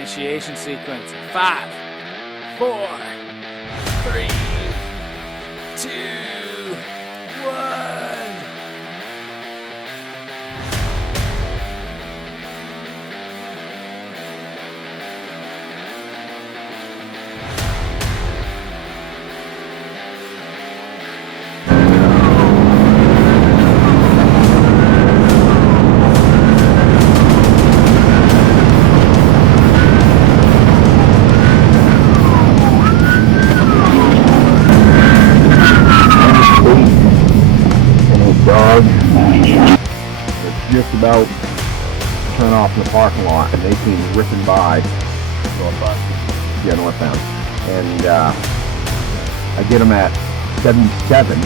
Initiation sequence. 5, 4, 3, 2, 1. Just about to turn off in the parking lot, and they came ripping by. Northbound. Yeah, northbound. And I get them at 77 and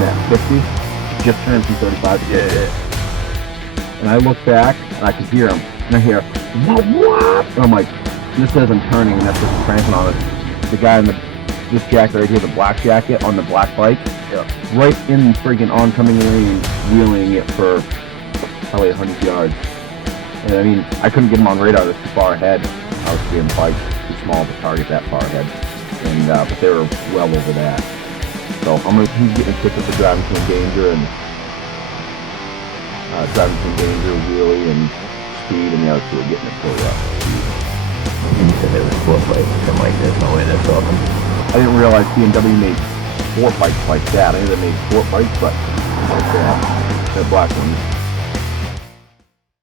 that 50. Just turned from 35 to 50. Yeah. And I look back, and I can hear them. And I hear, what? And I'm like, this says I'm turning, and that's just cranking on it. The guy in this jacket right here, the black jacket on the black bike. Yeah. Right in friggin' oncoming lane, wheeling it for probably 100 yards. And I mean, I couldn't get him on radar, this too far ahead. I was being bike too small to target that far ahead. And but they were well over that. So he's getting a ticket for driving to endanger and wheelie and speed, and the other two are getting it for speed. You said it was sport bikes, and like there's no way to stop them. I didn't realize BMW made sport bikes like that. I knew they made sport bikes, but like that. They're black ones.